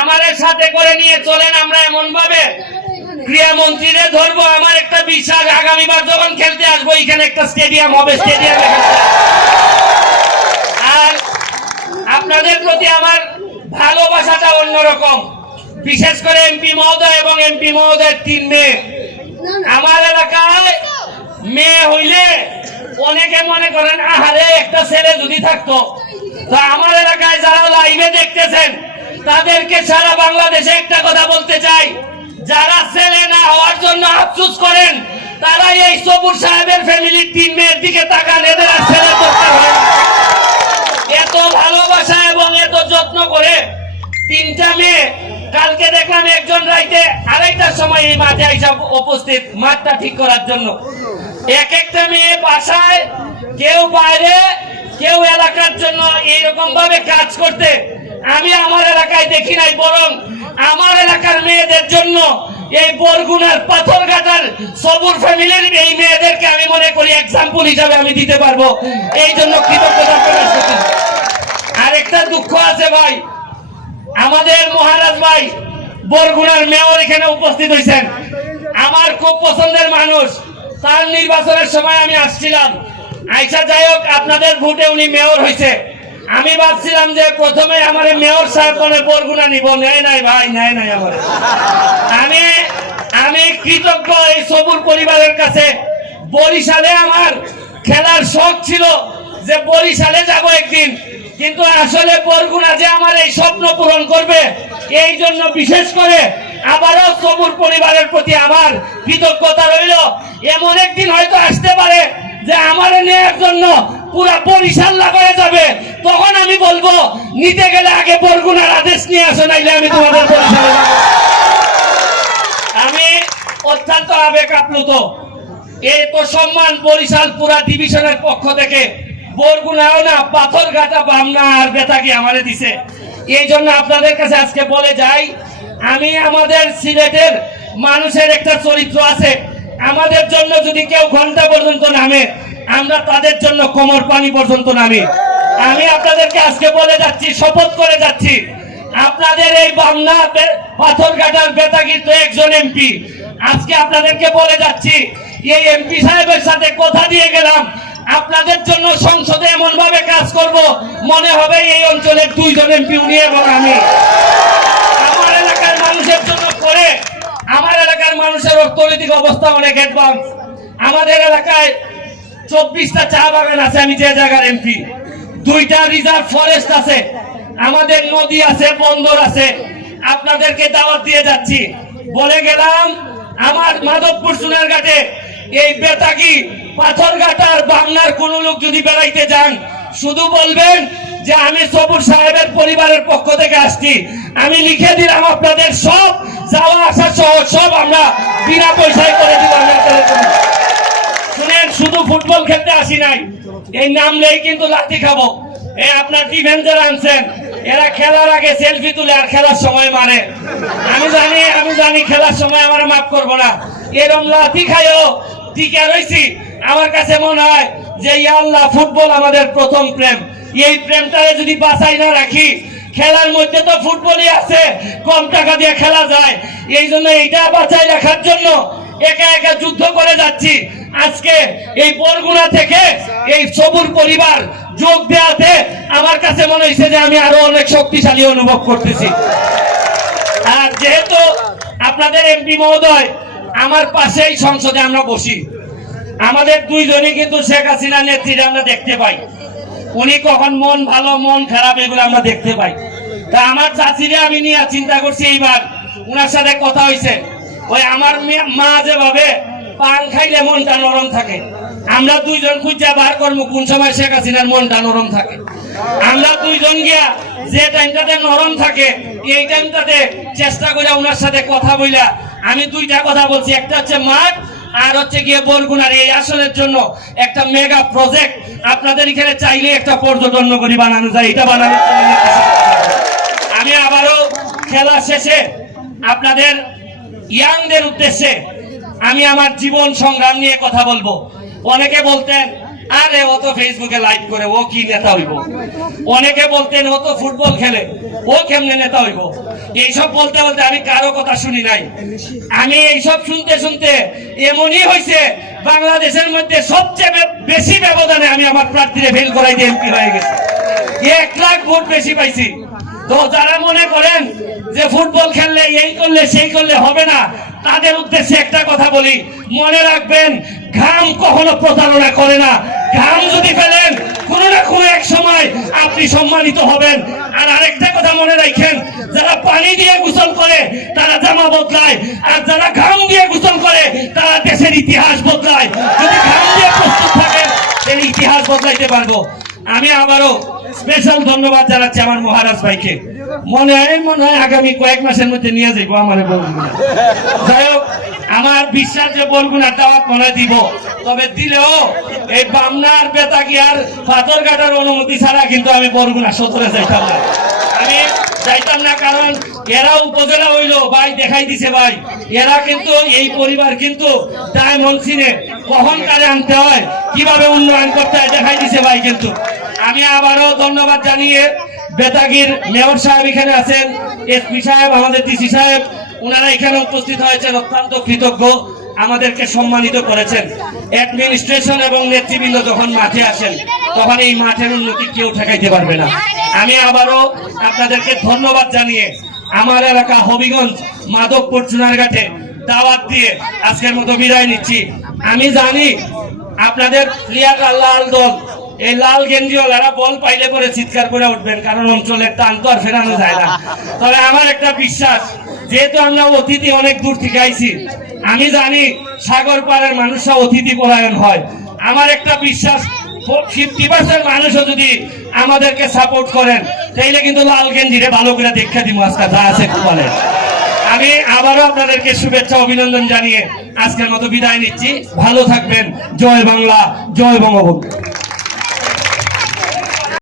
আমাদের সাথে করে নিয়ে চলেন। আমরা এমন ভাবে ক্রীড়ামন্ত্রীরে ধরবো, আমার একটা বিশ্বাস আগামীবার যখন খেলতে আসবো এখানে একটা স্টেডিয়াম হবে, স্টেডিয়ামে আর আপনাদের প্রতি আমার ভালোবাসাটা অন্যরকম। বিশেষ করে এমপি মহোদয় এবং এমপি মহোদয়ের 3 মেয়ে। আমার এলাকায় মেয়ে হইলে অনেকে মনে করেন আহারে একটা ছেলে যদি থাকতো। তো আমার এলাকায় যারা লাইভে দেখতেছেন তাদেরকে সারা বাংলাদেশে একটা কথা বলতে চাই, যারা ছেলে না হওয়ার জন্য আফসোস করেন তারা এই সবুর সাহেবের ফ্যামিলির 3 মেয়ের দিকে তাকান, এদের আর ছেলে করতে হয়। এত ভালোবাসা এবং এত যত্ন করে 3টা মেয়ে। কালকে দেখলাম একজন রাইতে 2:30টার সময় এই মাঠে আইসা উপস্থিত মাঠটা ঠিক করার জন্য। এক একটা মেয়ে বাসায়, কেউ বাইরে, কেউ এলাকার জন্য এইরকম ভাবে কাজ করতে আমি আমার এলাকায় দেখি নাই। বরং আমার এলাকার মেয়েদের জন্য এই বরগুনার পাথরঘাটার সবুর ফ্যামিলির এই মেয়েদেরকে আমি মনে করি এক্সাম্পল হিসাবে আমি দিতে পারবো। এই জন্য কৃতজ্ঞতা প্রকাশ করছি। আরেকটা দুঃখ আছে ভাই, আমাদের মহারাজ ভাই বরগুনার মেয়র এখানে উপস্থিত হয়েছেন, আমার খুব পছন্দের মানুষ। তার নির্বাচনের সময় আমি আসছিলাম, আইসা যাই হোক আপনাদের ভোটে উনি মেয়র হয়েছে। আমি ভাবছিলাম যে প্রথমে আমার মেয়র সাহেব বলে বরগুনা নিব, নেয় নাই ভাই, নেয় নাই আমার। আমি কৃতজ্ঞ এই সবুর পরিবারের কাছে। বরিশালে আমার খেলার শখ ছিল যে বরিশালে যাব একদিন, কিন্তু আসলে বরগুনা যে আমার এই স্বপ্ন পূরণ করবে এই জন্য বিশেষ করে আবারও সবুর পরিবারের প্রতি আমার কৃতজ্ঞতা রইল। এমন একদিন হয়তো আসতে পারে যে আমার নেওয়ার জন্য পুরা বরিশাল লাগায় যাবে, তখন আমি বলবো নিতে গেলে আগে বরগুনার আদেশ নিয়ে আসো, নাইলে আমি তোমাদের বরিশালে। আমি অত্যন্ত আবেগ আপ্লুত। এই তো সম্মান বরিশাল পুরা ডিভিশনের পক্ষ থেকে বরগুনাও না, পাথরঘাটা, বামনা আর বেতাগী আমারে দিছে। এই জন্য আপনাদের কাছে আজকে বলে যাই, আমি আমাদের সিলেটের মানুষের একটা চরিত্র আছে। আমাদের জন্য যদি কেউ ঘন্টা পর্যন্ত নামে, আমরা তাদের জন্য কোমর পানি পর্যন্ত নামি। আমি আপনাদেরকে আজকে বলে যাচ্ছি, শপথ করে যাচ্ছি, আপনাদের এই বামনা পাথরঘাটার বেতাগীর তো একজন এমপি। আজকে আপনাদেরকে বলে যাচ্ছি, এই এমপি সাহেবের সাথে কথা দিয়ে গেলাম, আপনাদের জন্য সংসদে এমন ভাবে কাজ করব মনে হবে এই অঞ্চলের 2 জন এমপি, উনি এবং আমি। আমার এলাকার মানুষের জন্য করে, আমার এলাকার মানুষের অর্থনৈতিক অবস্থা অনেক অ্যাডভান্স। আমাদের এলাকায় 24টা চা বাগান আছে, আমি যে জায়গার এমপি। 2টা রিজার্ভ ফরেস্ট আছে, আমাদের নদী আছে, বন্দর আছে। আপনাদেরকে দাওয়াত দিয়ে যাচ্ছি, বলে গেলাম আমার মাধবপুর সোনারঘাটে এই বেতাগী, পাথরঘাটার, বামনার কোন লোক যদি বেড়াইতে যান, শুধু বলবেন যে আমি সবুর সাহেবের পরিবারের পক্ষ থেকে আসছি। আমি লিখে দিলাম আপনাদের সব যাওয়া আসা সহ সব আমরা বিনা পয়সায় করে দিলাম। শুনেন, শুধু ফুটবল খেলতে আসি নাই, এই নাম নেই কিন্তু লাঠি খাবো। এই আপনার ডিফেন্সার আনছেন, এরা খেলার আগে সেলফি তুলে আর খেলার সময় মারে। আমি জানি খেলার সময় আমার মাফ করবো না। এরম লাঠি খাইও টিকে রয়েছি। আমার কাছে মনে হয় যে ইয়া আল্লাহ, ফুটবল আমাদের প্রথম প্রেম। এই প্রেমটারে যদি বাঁচাই না রাখি, খেলার মধ্যে তো ফুটবলই আছে, কম টাকা দিয়ে খেলা যায়। এই জন্য এইটা বাঁচাই রাখার জন্য একা একা যুদ্ধ করে যাচ্ছি। আজকে এই বরগুনা থেকে এই সবুর পরিবার যোগ দেওয়াতে আমার কাছে মনে হয়েছে যে আমি আরো অনেক শক্তিশালী অনুভব করতেছি। আর যেহেতু আপনাদের এমপি মহোদয় আমার পাশেই সংসদে আমরা বসি, আমাদের দুইজনই কিন্তু শেখ হাসিনা নেত্রীরা আমরা দেখতে পাই, উনি কখন মন ভালো মন খারাপ এগুলো আমরা দেখতে পাই। তা আমার চাচিরে আমি নিয়ে চিন্তা করছি, এইবার উনার সাথে কথা হয়েছে, ওই আমার মা যেভাবে পান খাইলে মনটা নরম থাকে, আমরা দুইজন খুঁজা বার করবো কোন সময় শেখ হাসিনার মনটা নরম থাকে। আমরা দুইজন গিয়া যে টাইমটাতে নরম থাকে এই টাইমটাতে চেষ্টা করে ওনার সাথে কথা বইলা আমি দুইটা কথা বলছি, একটা হচ্ছে মাঠ আর হচ্ছে গিয়ে বরগুনার এই আসনের জন্য একটা মেগা প্রজেক্ট আপনাদের এখানে চাইলে একটা পর্যটন নগরী বানানো যায়, এটা বানানোর জন্য আমি আবারও খেলা শেষে আপনাদের ইয়াংদের উদ্দেশ্যে আমি আমার জীবন সংগ্রাম নিয়ে কথা বলবো। অনেকে বলতেন আরে ও তো ফেসবুকে লাইভ করে ও কি নেতা হইব, অনেকে বলতেন ও তো ফুটবল খেলে ও কেমনে নেতা হইব। এইসব বলতে বলতে আমি কারো কথা শুনি নাই। আমি এইসব শুনতে শুনতে এমনই হয়েছে বাংলাদেশের মধ্যে সবচেয়ে বেশি ব্যবধানে আমি আমার প্রার্থীরে ফেল করাই দিয়ে এমপি হয়ে গেছি, 1 লাখ ভোট বেশি পাইছি। তো যারা মনে করেন যে ফুটবল খেললে এই করলে সেই করলে হবে না, তাদের উদ্দেশ্যে একটা কথা বলি, মনে রাখবেন ঘাম কখনো প্রতারণা করে না। ঘাম যদি ফেলেন কোনো না কোনো এক সময় আপনি সম্মানিত হবেন। আর আরেকটা কথা মনে রাখেন, যারা পানি দিয়ে গোসল করে তারা জামা বদলায়, আর যারা ঘাম দিয়ে গোসল করে তারা দেশের ইতিহাস বদলায়। যদি ঘাম দিয়ে প্রস্তুত থাকেন তাহলে ইতিহাস বদলাইতে পারবো। আমি আবারও স্পেশাল ধন্যবাদ জানাচ্ছি আমার মহারাজ ভাইকে। মনে হয় আগামী কয়েক মাসের মধ্যে নিয়ে যাবো আমার বরগুনা। যাই হোক, আমার বিশ্বাস যে বরগুনার দাওয়াত মনে দিব, তবে দিলেও এই বামনার বেতাগিয়ার পাথরঘাটার অনুমতি ছাড়া কিন্তু আমি বরগুনা সদরে যাইতাম না। আমি যাইতাম না, কারণ এরা উপজেলা হইলো ভাই দেখাই দিছে ভাই, এরা কিন্তু এই পরিবার কিন্তু ডায়মন্ড সিনে কখন কাজে আনতে হয় কিভাবে উন্নয়ন করতে হয় দেখাই দিছে ভাই। কিন্তু আমি আবারও ধন্যবাদ জানিয়ে বেতাগির মেয়র সাহেব এখানে আছেন, এসপি সাহেব, আমাদের ডিসি সাহেব, ওনারা এখানে উপস্থিত হয়েছেন, অত্যন্ত কৃতজ্ঞ, আমাদেরকে সম্মানিত করেছেন। অ্যাডমিনিস্ট্রেশন এবং নেতৃবৃন্দ যখন মাঠে আসেন তখন এই মাঠের উন্নতি কেউ ঠেকাইতে পারবে না। আমি আবারও আপনাদেরকে ধন্যবাদ জানিয়ে আমার এলাকা হবিগঞ্জ মাধবপুর চুনারঘাটে দাওয়াত দিয়ে আজকের মতো বিদায় নিচ্ছি। আমি জানি আপনাদের প্রিয়ার লাল দল, এই লাল গেঞ্জিওয়ালারা বল পাইলে পরে চিৎকার করে উঠবেন, কারণ অঞ্চলের টান তো আর ফেরানো যায় না। তবে আমার একটা বিশ্বাস, যেহেতু আমরা অতিথি অনেক দূর থেকে আইছি, আমি জানি সাগর পাড়ের মানুষরা অতিথি পরায়ণ হয়। আমার একটা বিশ্বাস 50% মানুষও যদি আমাদেরকে সাপোর্ট করেন তাইলে কিন্তু লাল গেঞ্জিরে ভালো করে দেখা দিব আজকে যা আছে বলে। আমি আবারও আপনাদেরকে শুভেচ্ছা অভিনন্দন জানিয়ে আজকের মতো বিদায় নিচ্ছি। ভালো থাকবেন। জয় বাংলা, জয় বঙ্গবন্ধু।